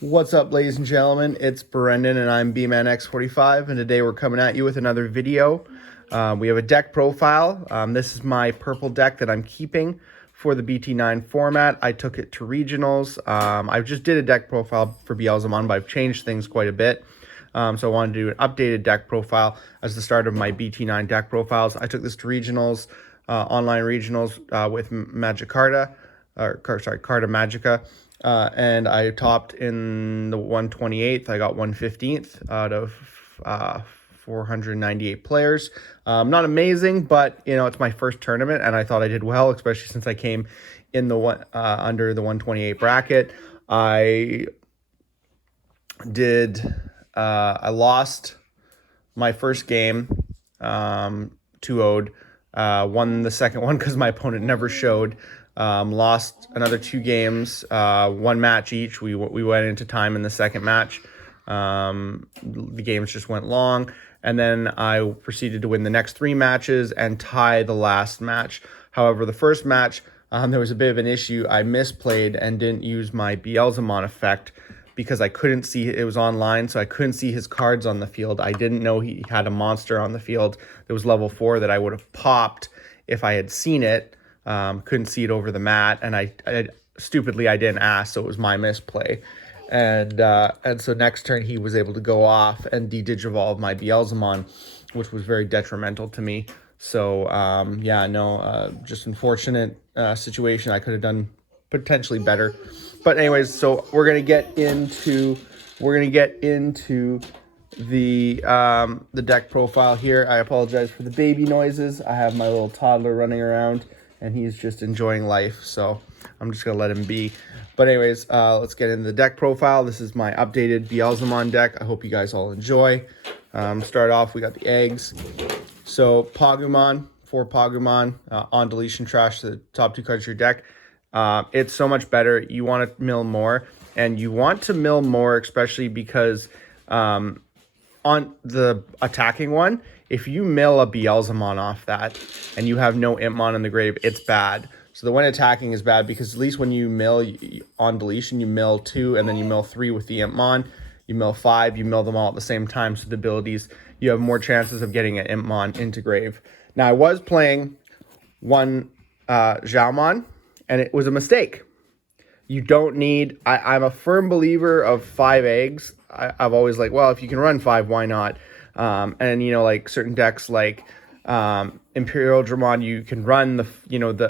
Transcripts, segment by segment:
What's up, ladies and gentlemen? It's Brendan, and I'm BManX45, and today we're coming at you with another video. We have a deck profile. This is my purple deck that I'm keeping for the BT9 format. I took it to regionals. I just did a deck profile for Beelzemon, but I've changed things quite a bit. So I wanted to do an updated deck profile as the start of my BT9 deck profiles. I took this to regionals, online regionals with Carta Magica. And I topped in the 128th. I got 115th out of 498 players. Not amazing, but it's my first tournament, and I thought I did well, especially since I came in the under the 128 bracket. I lost my first game, 2-0'd. Won the second one because my opponent never showed. Lost another 2 games, 1 match each. We went into time in the second match. The games just went long, and then I proceeded to win the next 3 matches and tie the last match. However, the first match, there was a bit of an issue. I misplayed and didn't use my Beelzemon effect because I couldn't see it. It was online, so I couldn't see his cards on the field. I didn't know he had a monster on the field that was level 4 that I would have popped if I had seen it. Couldn't see it over the mat, and I stupidly I didn't ask, so it was my misplay. And so next turn he was able to go off and de-digivolve my Beelzemon, which was very detrimental to me. So just unfortunate situation. I could have done potentially better. But anyways, so we're gonna get into the deck profile here. I apologize for the baby noises. I have my little toddler running around, and he's just enjoying life, so I'm just gonna let him be. But anyways, let's get into the deck profile. This is my updated Beelzemon deck. I hope you guys all enjoy. Start off, we got the eggs. So Pagumon, 4 Pagumon, on deletion trash, the top 2 cards of your deck. It's so much better. You want to mill more, and you want to mill more especially because on the attacking one, if you mill a Beelzemon off that and you have no Impmon in the grave, it's bad. So the one attacking is bad because at least when you mill on deletion, you mill 2 and then you mill 3 with the Impmon. You mill 5, you mill them all at the same time. So the abilities, you have more chances of getting an Impmon into grave. Now I was playing one Xiaomon, and it was a mistake. You don't need, I'm a firm believer of 5 eggs. I've always like, well, if you can run 5, why not? And like certain decks like Imperial Dramon, you can run the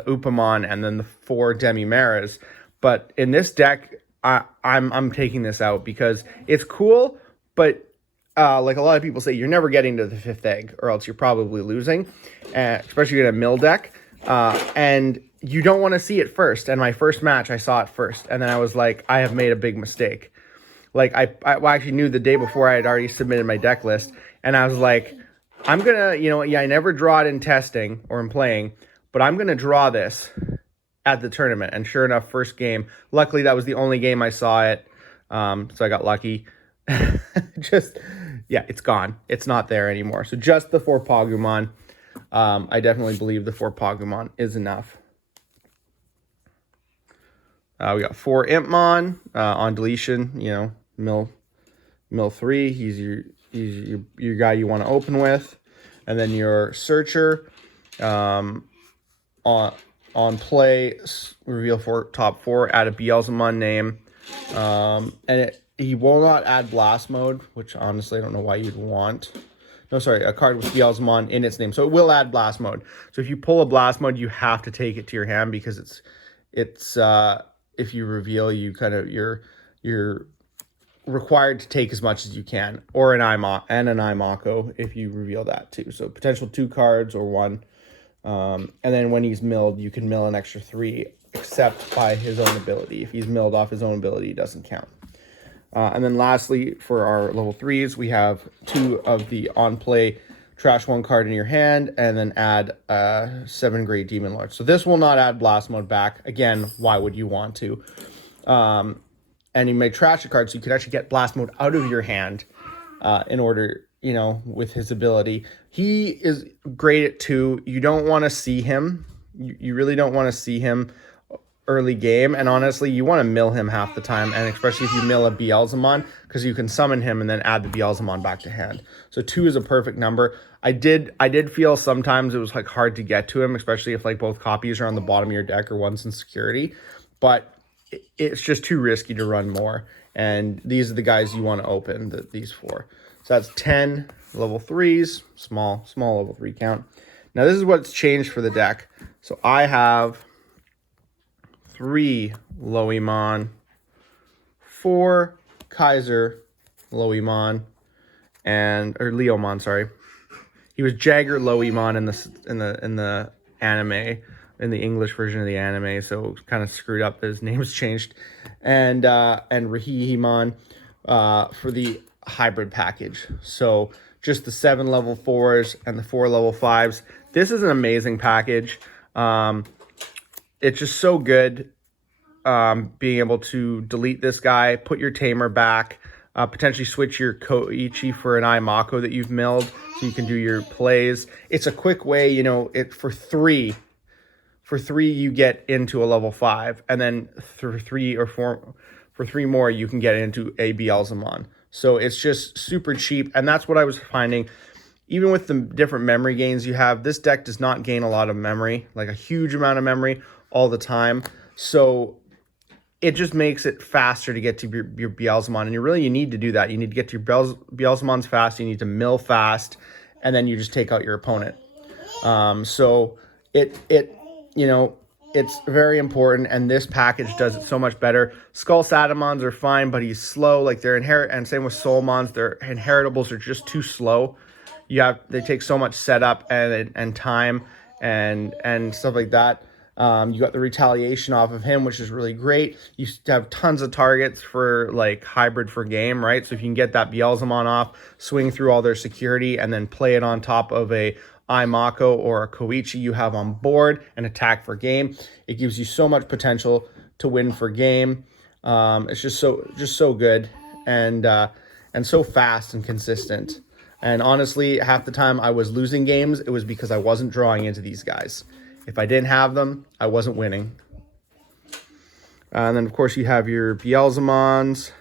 Upamon and then the 4 Demimeras. But in this deck, I'm taking this out because it's cool, but like a lot of people say, you're never getting to the 5th egg, or else you're probably losing, especially in a mill deck. And you don't want to see it first. And my first match, I saw it first, and then I was like, I have made a big mistake. Like I actually knew the day before I had already submitted my deck list, and I was like, I'm gonna, I never draw it in testing or in playing, but I'm gonna draw this at the tournament. And sure enough, first game, luckily that was the only game I saw it, so I got lucky. It's gone. It's not there anymore. So just the 4 Pagumon. I definitely believe the 4 Pagumon is enough. We got 4 Impmon on deletion. Mill 3. He's your guy you want to open with, and then your searcher. On play, reveal top 4. Add a Beelzemon name, and he will not add blast mode, which honestly I don't know why you'd want. No, sorry, a card with Beelzemon in its name. So it will add blast mode. So if you pull a blast mode, you have to take it to your hand because it's if you reveal, you're required to take as much as you can, or an Imako if you reveal that too. So potential 2 cards or 1. And then when he's milled, you can mill an extra 3, except by his own ability. If he's milled off his own ability, it doesn't count. And then lastly, for our level 3s, we have 2 of the on-play trash 1 card in your hand, and then add 7 Great Demon Lords. So this will not add blast mode back. Again, why would you want to? And you may trash a card so you can actually get blast mode out of your hand in order, with his ability. He is great at 2. You don't want to see him. You really don't want to see him early game, and honestly, you want to mill him half the time, and especially if you mill a Beelzemon, because you can summon him and then add the Beelzemon back to hand. So 2 is a perfect number. I did feel sometimes it was like hard to get to him, especially if like both copies are on the bottom of your deck or one's in security, but it's just too risky to run more, and these are the guys you want to open, these 4. So that's 10 level 3s, small level 3 count. Now this is what's changed for the deck. So I have 3 Loemon, 4 Kaiser Loemon, or Leomon, sorry. He was Jagger Loemon in the anime, in the English version of the anime, so kind of screwed up that his name was changed. And Rahihimon for the hybrid package. So just the 7 level 4s and the 4 level 5s. This is an amazing package. It's just so good, being able to delete this guy, put your tamer back, potentially switch your Koichi for an Imako that you've milled, so you can do your plays. It's a quick way, you know, for 3 you get into a level 5, and then for 3 more you can get into a Beelzemon. So it's just super cheap, and that's what I was finding. Even with the different memory gains you have, this deck does not gain a lot of memory, like a huge amount of memory all the time. So it just makes it faster to get to your Beelzemon, and you need to do that. You need to get to your Beelzemons fast, you need to mill fast, and then you just take out your opponent. So you know, it's very important, and this package does it so much better. Skull Satamons are fine, but he's slow. Like they're and same with Soulmons, their inheritables are just too slow. They take so much setup and time and stuff like that. You got the retaliation off of him, which is really great. You have tons of targets for like hybrid for game, right? So if you can get that Beelzemon off, swing through all their security, and then play it on top of a Imako or a Koichi you have on board and attack for game, it gives you so much potential to win for game. It's just so good and so fast and consistent. And honestly, half the time I was losing games, it was because I wasn't drawing into these guys. If I didn't have them, I wasn't winning. And then, of course, you have your Beelzemons.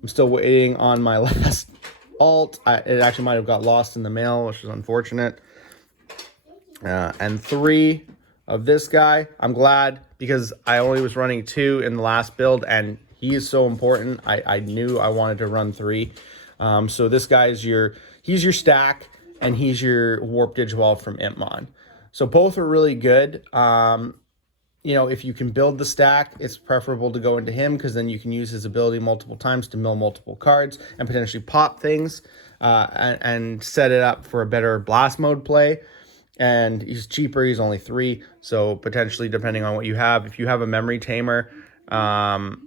I'm still waiting on my last alt. It actually might have got lost in the mail, which is unfortunate. And 3 of this guy. I'm glad, because I only was running 2 in the last build, and he is so important. I knew I wanted to run 3. So this guy's he's your stack, and he's your Warp Digivolve from Impmon. So both are really good. You know, if you can build the stack, it's preferable to go into him, because then you can use his ability multiple times to mill multiple cards and potentially pop things and set it up for a better blast mode play. And he's cheaper. He's only 3. So potentially, depending on what you have, if you have a memory tamer and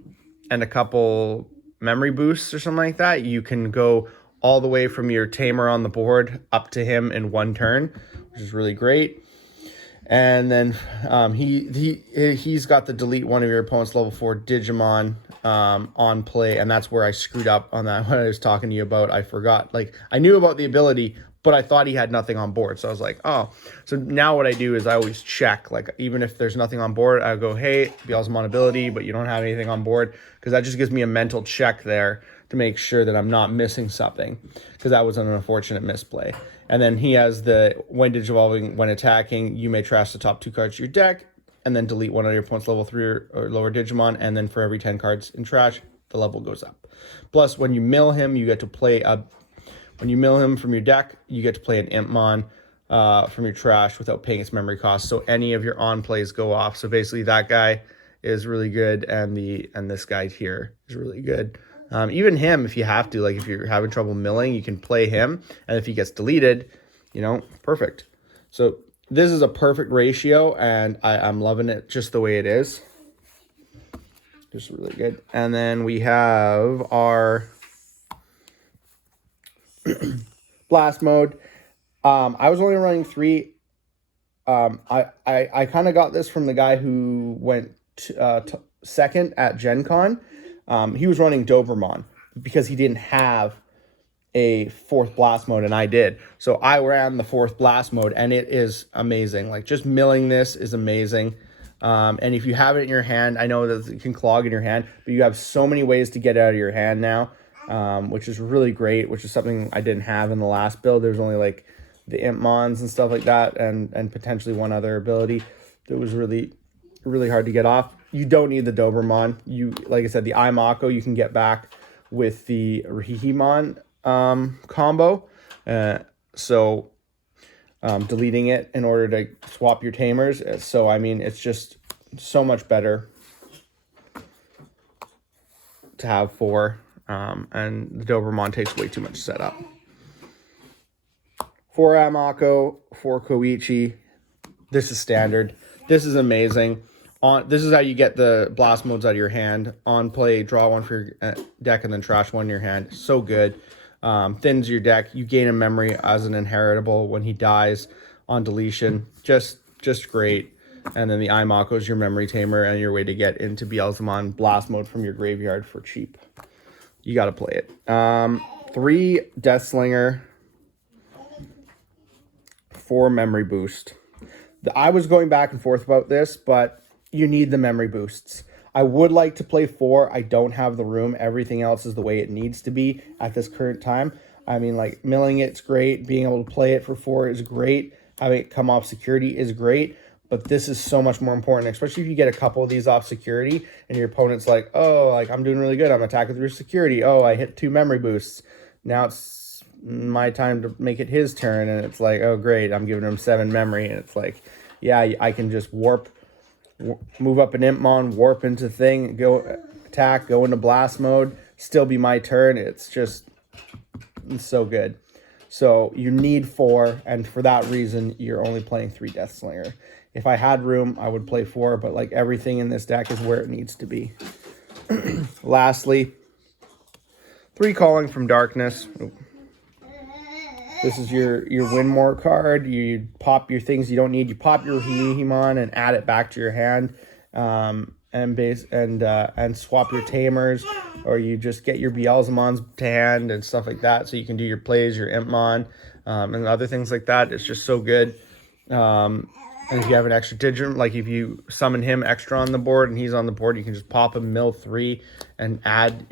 a couple memory boosts or something like that, you can go all the way from your tamer on the board up to him in 1 turn, which is really great. And then he's got the delete one of your opponent's level 4 Digimon on play, and that's where I screwed up on that when I was talking to you about. I forgot, like, I knew about the ability, but I thought he had nothing on board. So I was like, oh. So now what I do is I always check, like, even if there's nothing on board, I go, hey, Beelzemon ability, but you don't have anything on board, because that just gives me a mental check there to make sure that I'm not missing something, because that was an unfortunate misplay. And then he has the when digivolving, when attacking, you may trash the top 2 cards to your deck, and then delete one of your opponent's level 3 or lower Digimon, and then for every 10 cards in trash, the level goes up. Plus, when you mill him, you get to play when you mill him from your deck, you get to play an Impmon from your trash without paying its memory cost. So any of your on plays go off. So basically, that guy is really good, and this guy here is really good. Even him, if you have to, like if you're having trouble milling, you can play him, and if he gets deleted, you know, perfect. So this is a perfect ratio, and I'm loving it just the way it is. Just really good. And then we have our blast mode. I was only running 3. I kind of got this from the guy who went second at Gen Con. He was running Doberman because he didn't have a 4th blast mode, and I did. So I ran the 4th blast mode, and it is amazing. Like, just milling this is amazing. And if you have it in your hand, I know that it can clog in your hand, but you have so many ways to get it out of your hand now, which is really great, which is something I didn't have in the last build. There's only like the Impmons and stuff like that, and potentially one other ability that was really, really hard to get off. You don't need the Dobermon. Like I said, the Imako you can get back with the Rihimon combo. So deleting it in order to swap your tamers. So, I mean, it's just so much better to have 4. And the Dobermon takes way too much setup. 4 Amako, 4 Koichi. This is standard. This is amazing. This is how you get the blast modes out of your hand. On play, draw 1 for your deck and then trash 1 in your hand. So good. Thins your deck. You gain a memory as an inheritable when he dies on deletion. Just great. And then the Imako is your memory tamer and your way to get into Beelzemon blast mode from your graveyard for cheap. You got to play it. 3 Deathslinger, 4 memory boost. I was going back and forth about this, but you need the memory boosts. I would like to play 4. I don't have the room. Everything else is the way it needs to be at this current time. I mean, like, milling it's great. Being able to play it for 4 is great. Having it come off security is great. But this is so much more important, especially if you get a couple of these off security and your opponent's like, oh, like, I'm doing really good. I'm attacking through security. Oh, I hit 2 memory boosts. Now it's my time to make it his turn. And it's like, oh, great. I'm giving him 7 memory. And it's like, yeah, I can just move up an Impmon, warp into thing, go attack, go into blast mode, still be my turn. It's so good. So you need 4, and for that reason, you're only playing 3 Deathslinger. If I had room, I would play 4, but like everything in this deck is where it needs to be. Lastly, 3 Calling from Darkness. This is your Winmore card. You pop your things you don't need. You pop your Rihimon and add it back to your hand, and swap your tamers, or you just get your Beelzemons to hand and stuff like that, so you can do your plays, your Impmon, and other things like that. It's just so good. And if you have an extra Digimon, like if you summon him extra on the board and he's on the board, you can just pop him, mill 3, and add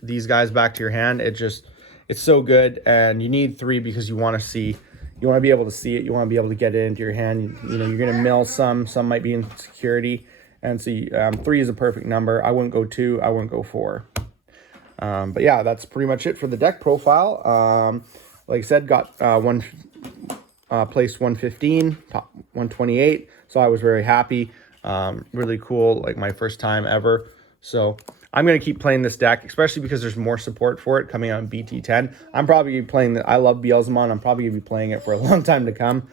these guys back to your hand. It's so good, and you need 3 because you want to be able to see it. You want to be able to get it into your hand. You know, you're going to mill some might be in security. And so 3 is a perfect number. I wouldn't go 2. I wouldn't go 4. But yeah, that's pretty much it for the deck profile. Like I said, got place 115, top 128. So I was very happy. Really cool, like my first time ever. So I'm going to keep playing this deck, especially because there's more support for it coming out in BT10. I'm probably going to be playing I love Beelzemon. I'm probably going to be playing it for a long time to come.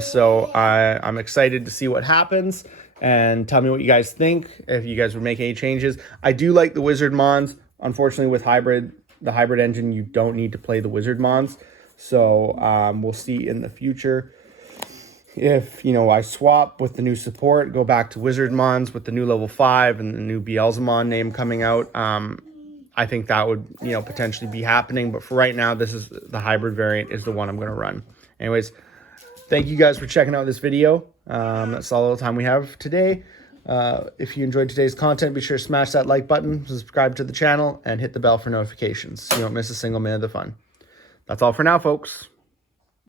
So I'm excited to see what happens, and tell me what you guys think, if you guys would make any changes. I do like the Wizard Mons. Unfortunately, with the hybrid engine, you don't need to play the Wizard Mons. So we'll see in the future. If, I swap with the new support, go back to Wizard Mons with the new level 5 and the new Beelzemon name coming out, I think that would, potentially be happening. But for right now, this is the hybrid variant is the one I'm going to run. Anyways, thank you guys for checking out this video. That's all the time we have today. If you enjoyed today's content, be sure to smash that like button, subscribe to the channel, and hit the bell for notifications so you don't miss a single minute of the fun. That's all for now, folks.